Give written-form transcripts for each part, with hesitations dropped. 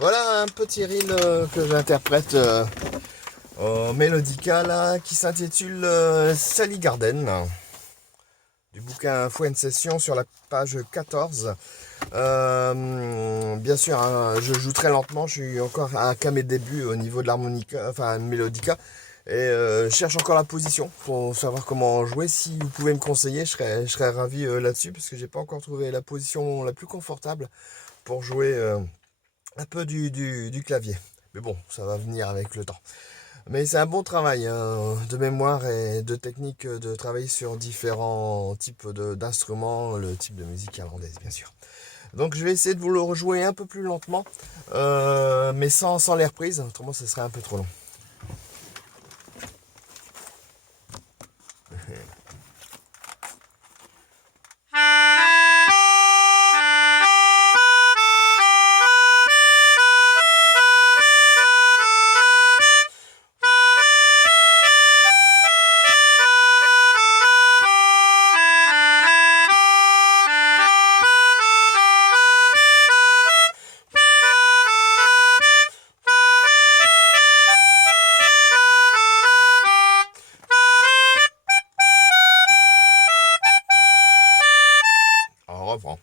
Voilà un petit reel que j'interprète au Mélodica là, qui s'intitule Sally Garden, du bouquin Fouine Session sur la page 14. Bien sûr, hein, je joue très lentement, je suis encore qu'à mes débuts au niveau de l'harmonica, enfin Mélodica, et je cherche encore la position pour savoir comment jouer. Si vous pouvez me conseiller, je serais ravi là-dessus, parce que j'ai pas encore trouvé la position la plus confortable pour jouer un peu du clavier. Mais bon, ça va venir avec le temps. Mais c'est un bon travail hein, de mémoire et de technique de travailler sur différents types d'instruments, le type de musique irlandaise bien sûr. Donc je vais essayer de vous le rejouer un peu plus lentement, mais sans les reprises, autrement ce serait un peu trop long. On reprend.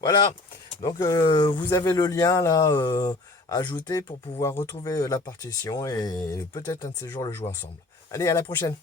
Voilà, donc vous avez le lien là ajouté pour pouvoir retrouver la partition et peut-être un de ces jours le jouer ensemble. Allez, à la prochaine.